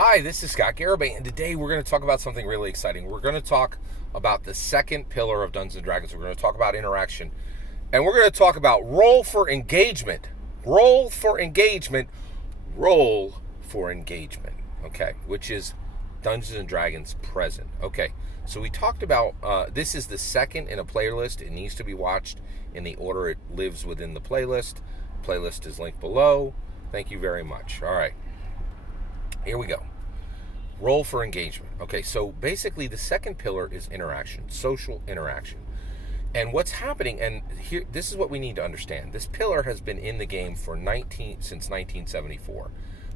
Hi, this is Scott Garibay, and today we're going to talk about something really exciting. We're going to talk about the second pillar of Dungeons & Dragons. We're going to talk about interaction, and we're going to talk about roll for engagement. Roll for engagement. Roll for engagement. Okay, which is Dungeons & Dragons present. Okay, so we talked about, this is the second in a playlist. It needs to be watched in the order it lives within the playlist. Playlist is linked below. Thank you very much. All right. Here we go. Roll for engagement. Okay, so basically the second pillar is interaction, social interaction. And what's happening, and here, this is what we need to understand. This pillar has been in the game for since 1974,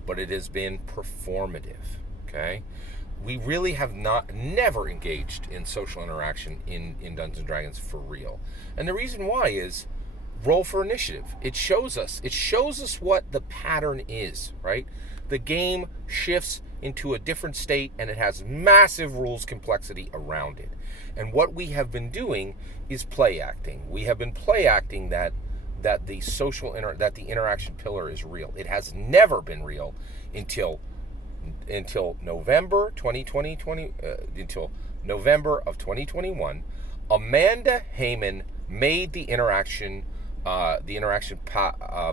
but it has been performative, okay? We really have never engaged in social interaction in Dungeons & Dragons for real. And the reason why is roll for initiative. It shows us what the pattern is, right? The game shifts into a different state and it has massive rules complexity around it. And what we have been doing is play acting. We have been play acting that the interaction pillar is real. It has never been real until November 2020, until November of 2021. Amanda Heyman made the interaction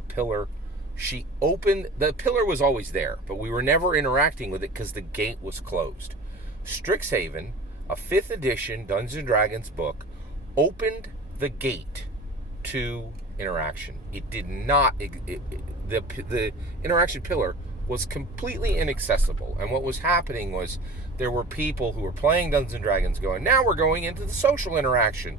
pillar. She opened, the pillar was always there, but we were never interacting with it because the gate was closed. Strixhaven, a 5th edition Dungeons & Dragons book, opened the gate to interaction. It did not, the interaction pillar was completely inaccessible. And what was happening was there were people who were playing Dungeons & Dragons going, now we're going into the social interaction.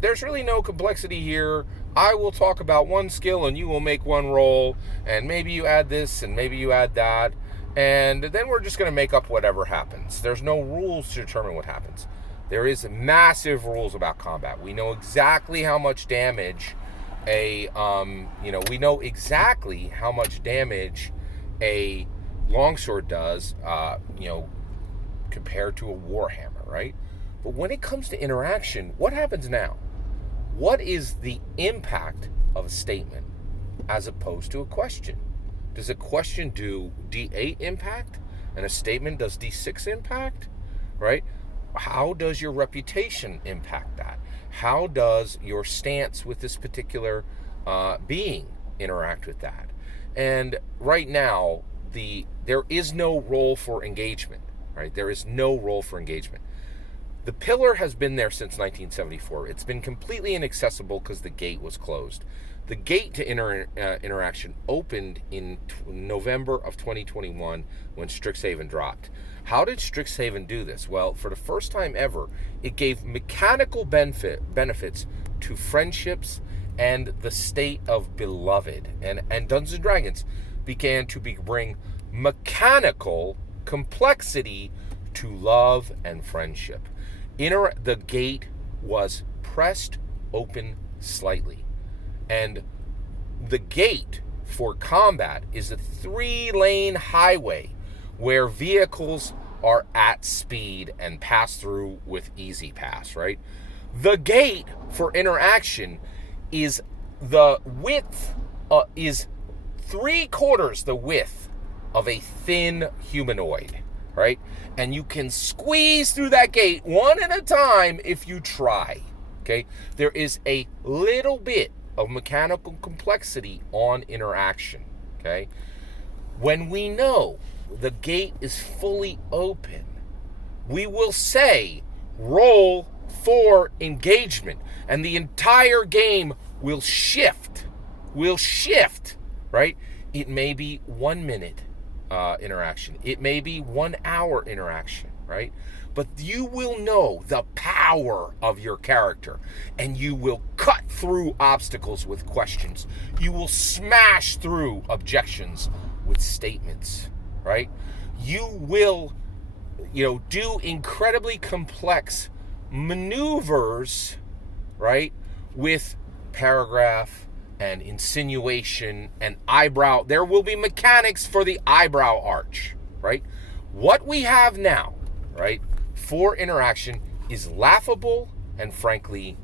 There's really no complexity here. I will talk about one skill and you will make one roll, and maybe you add this and maybe you add that, and then we're just going to make up whatever happens. There's no rules to determine what happens. There is massive rules about combat. We know exactly how much damage we know exactly how much damage a longsword does, compared to a warhammer, right? But when it comes to interaction, what happens now? What is the impact of a statement as opposed to a question? Does a question do D8 impact and a statement does D6 impact, right? How does your reputation impact that? How does your stance with this particular being interact with that? And right now, there is no role for engagement, right? There is no role for engagement. The pillar has been there since 1974. It's been completely inaccessible because the gate was closed. The gate to interaction opened in November of 2021 when Strixhaven dropped. How did Strixhaven do this? Well, for the first time ever, it gave mechanical benefits to friendships and the state of beloved. And Dungeons & Dragons began to bring mechanical complexity to love and friendship. The gate was pressed open slightly. And the gate for combat is a 3-lane highway where vehicles are at speed and pass through with easy pass, right? The gate for interaction is the width, is 3/4 the width of a thin humanoid, right? And you can squeeze through that gate one at a time if you try, okay? There is a little bit of mechanical complexity on interaction, okay? When we know the gate is fully open, we will say, roll for engagement, and the entire game will shift, right? It may be 1 minute interaction. It may be 1 hour interaction, right? But you will know the power of your character, and you will cut through obstacles with questions. You will smash through objections with statements, right? You will, do incredibly complex maneuvers, right, with paragraph and insinuation and eyebrow. There will be mechanics for the eyebrow arch, right? What we have now, right, for interaction is laughable and frankly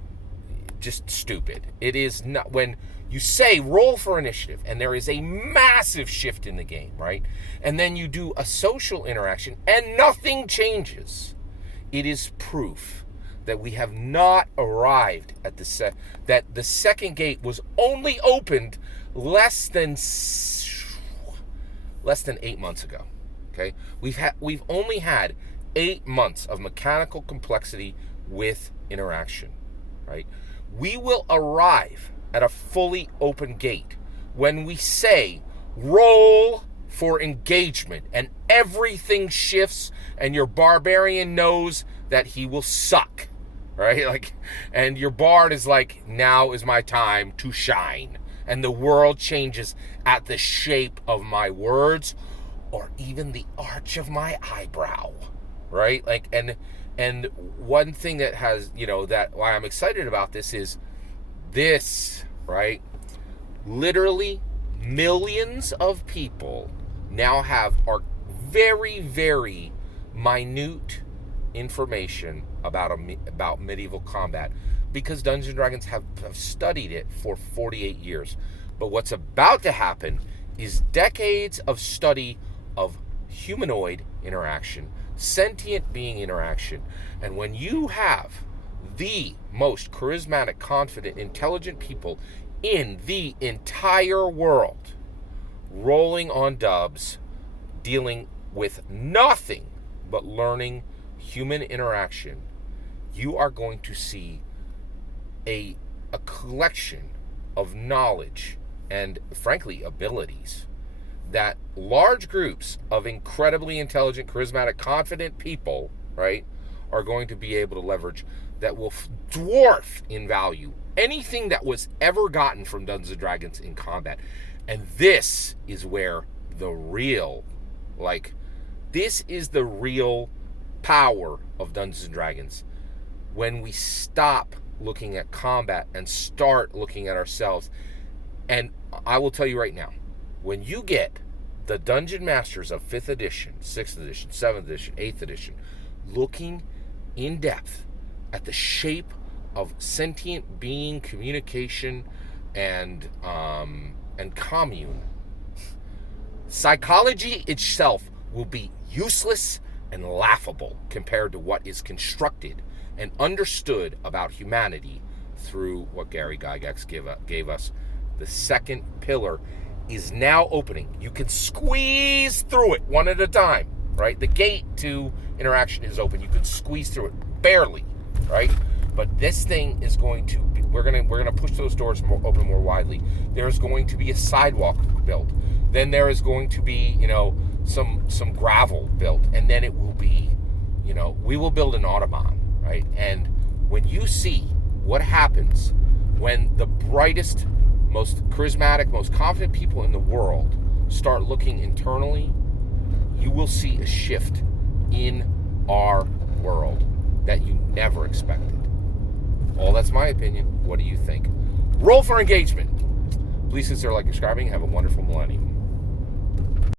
just stupid. It is not. When You say roll for initiative, and there is a massive shift in the game, right? And then you do a social interaction, and nothing changes. It is proof that we have not arrived at that the second gate was only opened less than 8 months ago. Okay, we've only had 8 months of mechanical complexity with interaction, right? We will arrive at a fully open gate when we say roll for engagement, and everything shifts, and your barbarian knows that he will suck, right? Like, and your bard is like, now is my time to shine, and the world changes at the shape of my words, or even the arch of my eyebrow, right? Like, and one thing that has, that why I'm excited about this is this, right? Literally millions of people now are very, very minute information about medieval combat, because Dungeons & Dragons have studied it for 48 years. But what's about to happen is decades of study of humanoid interaction, sentient being interaction. And when you have the most charismatic, confident, intelligent people in the entire world rolling on dubs, dealing with nothing but learning human interaction, you are going to see a collection of knowledge and, frankly, abilities that large groups of incredibly intelligent, charismatic, confident people, right, are going to be able to leverage, that will dwarf in value anything that was ever gotten from Dungeons & Dragons in combat. And this is where this is the real power of Dungeons & Dragons. When we stop looking at combat and start looking at ourselves. And I will tell you right now, when you get the Dungeon Masters of 5th edition, 6th edition, 7th edition, 8th edition, looking in depth at the shape of sentient being communication and commune, psychology itself will be useless and laughable compared to what is constructed and understood about humanity through what Gary Gygax gave us. The second pillar is now opening. You can squeeze through it one at a time, right? The gate to interaction is open. You can squeeze through it barely, right? But this thing is going to be, we're gonna push those doors open more widely. There's going to be a sidewalk built. Then there is going to be, some gravel built, and then it will be, we will build an Autobahn, right? And when you see what happens when the brightest, most charismatic, most confident people in the world start looking internally, you will see a shift in our world that you never expected. Well, that's my opinion. What do you think? Roll for engagement. Please consider subscribing. Have a wonderful millennium.